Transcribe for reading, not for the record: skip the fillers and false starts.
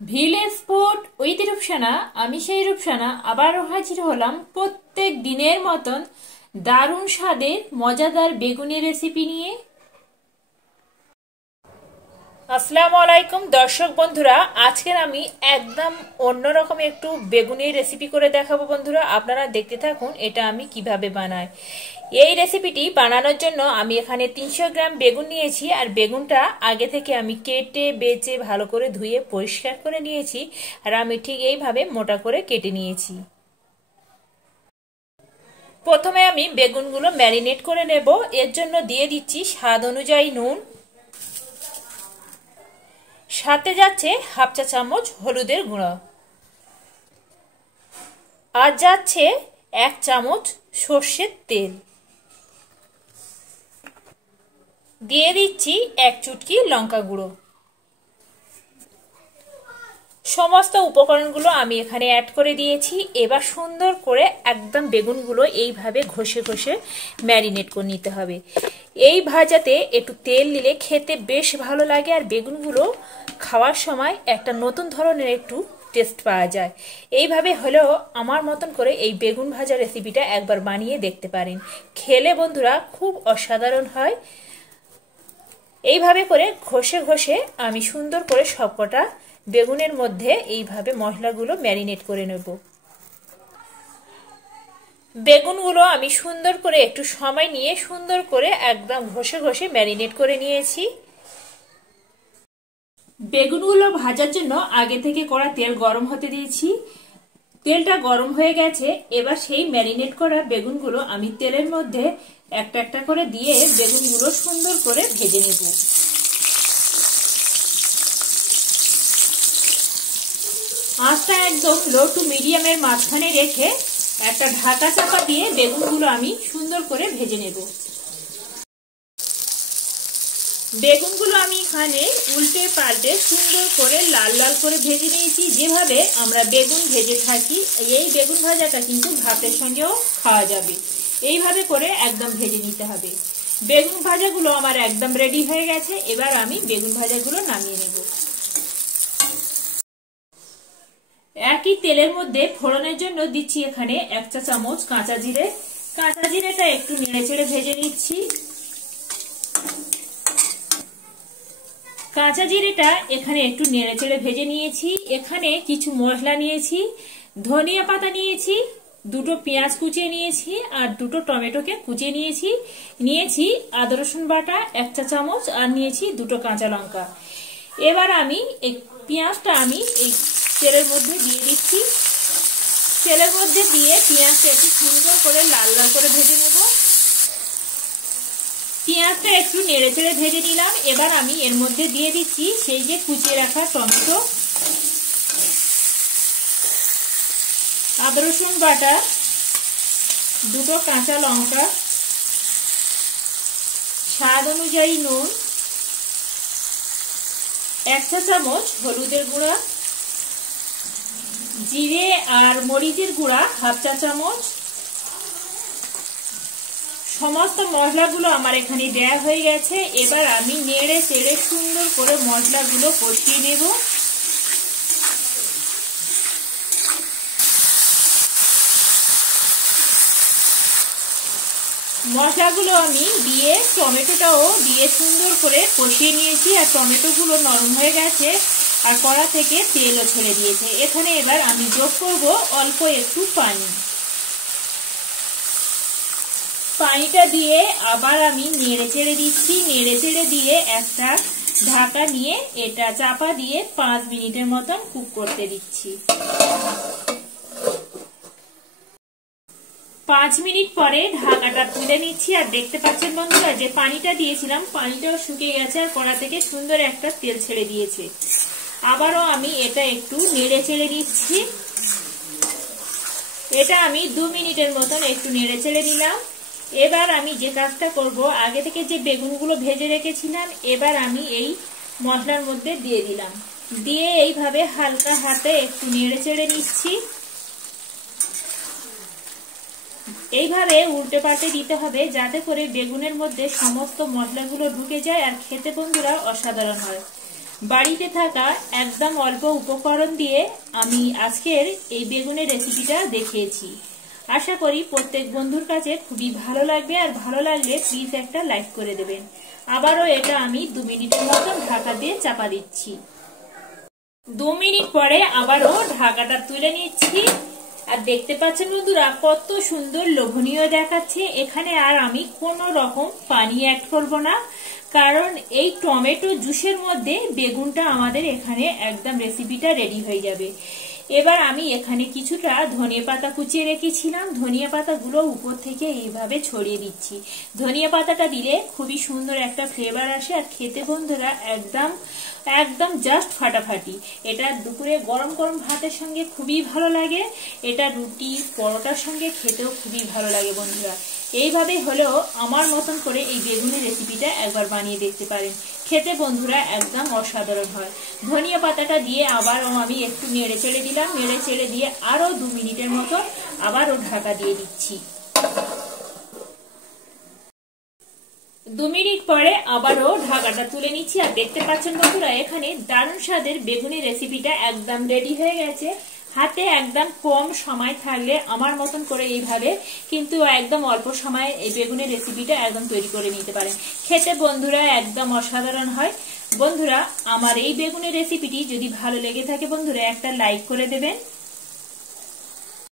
Village food with Rupsana. আমি সেই রূপসানা আবারও হাজির হলাম প্রত্যেক দিনের মতন দারুণ স্বাদের মজাদার বেগুনের রেসিপি নিয়ে। আসসালামু আলাইকুম দর্শক বন্ধুরা, আজকের আমি একদম অন্যরকম একটু বেগুনের রেসিপি করে দেখাবো। বন্ধুরা আপনারা দেখতে থাকুন এটা আমি কিভাবে বানাই। এই রেসিপিটি বানানোর জন্য আমি এখানে 300 গ্রাম বেগুন নিয়েছি, আর বেগুনটা আগে থেকে আমি কেটে বেছে ভালো করে ধুয়ে পরিষ্কার করে নিয়েছি, আর আমি ঠিক এইভাবে মোটা করে কেটে নিয়েছি। প্রথমে আমি বেগুনগুলো ম্যারিনেট করে নেব। এর জন্য দিয়ে দিচ্ছি স্বাদ অনুযায়ী নুন, সাথে যাচ্ছে হাফ চা চামচ হলুদের গুঁড়ো, আর যাচ্ছে 1 চামচ সর্ষের তেল, দিয়ে দিচ্ছি 1 চুটকি লঙ্কা গুঁড়ো। সমস্ত উপকরণগুলো আমি এখানে অ্যাড করে দিয়েছি। এবার সুন্দর করে একদম বেগুনগুলো এইভাবে ঘষে ঘষে ম্যারিনেট করে নিতে হবে। এই ভাজাতে একটু তেল দিলে খেতে বেশ ভালো লাগে, আর বেগুনগুলো খাওয়ার সময় একটা নতুন ধরনের একটু টেস্ট পাওয়া যায়। এইভাবে হলেও আমার মতন করে এই বেগুন ভাজা রেসিপিটা একবার বানিয়ে দেখতে পারেন। খেলে বন্ধুরা খুব অসাধারণ হয়। এইভাবে করে ঘষে ঘষে আমি সুন্দর করে সবকটা বেগুনের মধ্যে এইভাবে মশলাগুলো ম্যারিনেট করে নেব। বেগুনগুলো আমি সুন্দর করে একটু সময় নিয়ে সুন্দর করে একদম ঘষে ঘষে ম্যারিনেট করে নিয়েছি। বেগুনগুলো ভাজার জন্য আগে থেকে কড়া তেল গরম হতে দিয়েছি। তেলটা গরম হয়ে গেছে। এবার সেই ম্যারিনেট করা বেগুনগুলো আমি তেলের মধ্যে একটা একটা করে দিয়ে বেগুনগুলো সুন্দর করে ভেজে নেব। আঁচটা একদম লো টু মিডিয়ামের মাঝখানে রেখে একটা ঢাকা চাপা দিয়ে বেগুনগুলো আমি সুন্দর করে ভেজে নেব। বেগুনগুলো আমি এখানে উল্টে পাল্টে সুন্দর করে লাল লাল করে ভেজে নিয়েছি। যেভাবে আমরা বেগুন ভেজে থাকি, এই বেগুন ভাজাটা কিন্তু ভাতের সঙ্গেও খাওয়া যাবে। এইভাবে করে একদম ভেজে নিতে হবে। বেগুন ভাজাগুলো আমার একদম রেডি হয়ে গেছে। এবার আমি বেগুন ভাজাগুলো নামিয়ে নেব। একই তেলের মধ্যে ফোড়নের জন্য দিচ্ছি এখানে 1 চা চামচ কাঁচা জিরে। কাঁচা জিরেটা একটু নেড়ে চেড়ে ভেজে নিচ্ছি। কাঁচা জিরেটা এখানে একটু নেড়ে চেড়ে ভেজে নিয়েছি। এখানে কিছু মশলা নিয়েছি, ধনিয়া পাতা নিয়েছি, 2টো পেঁয়াজ কুচিয়ে নিয়েছি, আর 2টো টমেটোকে কুচিয়ে নিয়েছি আদা রসুন বাটা 1 চা চামচ, আর নিয়েছি 2টো কাঁচা লঙ্কা। এবার আমি এই পেঁয়াজটা আমি এই তেলের মধ্যে দিয়ে দিচ্ছি। তেলের মধ্যে দিয়ে পেঁয়াজটা একটু সুন্দর করে লাল লাল করে ভেজে নেব। পেঁয়াজটা একটু নেড়ে চেড়ে ভেজে নিলাম। এবার আমি এর মধ্যে দিয়ে দিচ্ছি সেই যে কুচিয়ে রাখা টমেটো, আদা রসুন বাটা, 2টো কাঁচা লঙ্কা, স্বাদ অনুযায়ী নুন, 1 চা চামচ হলুদের গুঁড়া, জিরে আর মরিচের গুঁড়া হাফ চা চামচ। সমস্ত মশলাগুলো আমার এখানে দেয়া হয়ে গেছে। এবার আমি নেড়ে চেড়ে সুন্দর করে মশলাগুলো কষিয়ে নেব। মশলাগুলো আমি দিয়ে টমেটোটাও দিয়ে সুন্দর করে কষিয়ে নিয়েছি, আর টমেটোগুলো নরম হয়ে গেছে, আর কড়া থেকে তেলও ছেড়ে দিয়েছে। এখানে এবার আমি যোগ করব অল্প একটু পানি। পানিটা দিয়ে আবার আমি নেড়ে চেড়ে দিচ্ছি। নেড়ে চেড়ে দিয়ে একটা ঢাকা নিয়ে এটা চাপা দিয়ে 5 মিনিটের মতন কুক করতে দিচ্ছি। 5 মিনিট পরে ঢাকাটা তুলে নিচ্ছি, আর দেখতে পাচ্ছেন বন্ধুরা যে পানিটা দিয়েছিলাম পানিটাও শুকিয়ে গেছে, আর কড়া থেকে সুন্দর একটা তেল ছেড়ে দিয়েছে। আবারও আমি এটা একটু নেড়ে চেড়ে দিচ্ছি। এটা আমি 2 মিনিটের মতন একটু নেড়ে চেড়ে নিলাম। এবার আমি যে কাজটা করব, আগে থেকে যে বেগুনগুলো ভেজে রেখেছিলাম এবার আমি এই মশলার মধ্যে দিয়ে দিলাম। দিয়ে এইভাবে হালকা হাতে একটু নেড়ে চেড়ে নিচ্ছি। এইভাবে উল্টে পাল্টে দিতে হবে যাতে করে বেগুনের মধ্যে সমস্ত মশলাগুলো ঢুকে যায়, আর খেতে বন্ধুরা অসাধারণ হয়। বাড়িতে থাকা একদম অল্প উপকরণ দিয়ে আমি আজকের এই বেগুনের রেসিপিটা দেখিয়েছি। আশা করি প্রত্যেক বন্ধুর কাছে খুবই ভালো লাগবে, আর ভালো লাগলে প্লিজ একটা লাইক করে দেবেন। আবারও এটা আমি 2 মিনিটের মতো ঢাকা দিয়ে চাপা দিচ্ছি। 2 মিনিট পরে আবারও ঢাকাটা তুলে নিচ্ছি। আর দেখতে পাচ্ছেন বন্ধুরা কত সুন্দর লোভনীয় দেখাচ্ছে। এখানে আর আমি কোনো রকম পানি অ্যাড করব না, কারণ এই টমেটো জুসের মধ্যে বেগুনটা আমাদের এখানে একদম রেসিপিটা রেডি হয়ে যাবে। এবার আমি এখানে কিছুটা ধনিয়া পাতা কুচিয়ে রেখেছিলাম, ধনিয়া পাতাগুলো উপর থেকে এইভাবে ছড়িয়ে দিচ্ছি। ধনিয়া পাতাটা দিলে খুবই সুন্দর একটা ফ্লেভার আসে, আর খেতে বন্ধুরা একদম একদম জাস্ট ফাটাফাটি। এটা দুপুরে গরম গরম ভাতের সঙ্গে খুবই ভালো লাগে, এটা রুটি পরোটার সঙ্গে খেতেও খুবই ভালো লাগে বন্ধুরা। এইভাবে হলেও আমার মতন করে এই বেগুনের রেসিপিটা একবার বানিয়ে দেখতে পারেন, খেতে বন্ধুরা একদম অসাধারণ হয়। ধনিয়া পাতাটা দিয়ে আবারও আমি একটু নেড়ে চেড়ে দিলাম, নেড়ে চেড়ে দিয়ে আরো 2 মিনিটের মতো আবারও ঢাকা দিয়ে দিচ্ছি। 2 মিনিট পরে আবারও ঢাকাটা তুলে নিচ্ছি। আর দেখতে পাচ্ছেন বন্ধুরা এখানে দারুণ স্বাদের বেগুনের রেসিপিটা একদম রেডি হয়ে গেছে। হাতে একদম কম সময় থাকলে আমার মতন করে এইভাবে কিন্তু একদম অল্প সময়ে এই বেগুনের রেসিপিটা একদম তৈরি করে নিতে পারেন, খেতে বন্ধুরা একদম অসাধারণ হয়। বন্ধুরা আমার এই বেগুনের রেসিপিটি যদি ভালো লেগে থাকে বন্ধুরা একটা লাইক করে দেবেন।